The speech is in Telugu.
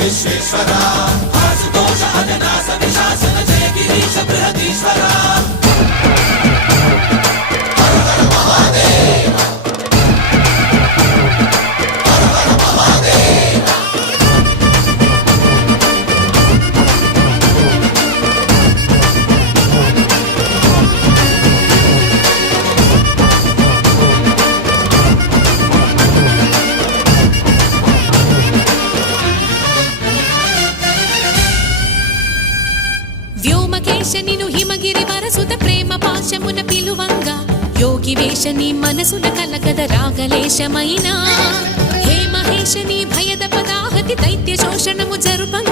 విశ్వేశ్వరా ఆశుతోష అజనాస విశాసన జయ గిరీశ బృహదీశ్వరా హర హర మహాదేవ హర హర మహాదేవ వ్యోమకేశనిను హిమగిరి వరసుత ప్రేమ పాశమున పిలువంగా యోగి వేషని మనసున కలకద రాగలేశమైనా హే మహేశని భయద పదాహతి దైత్య శోషణము జరుపంగా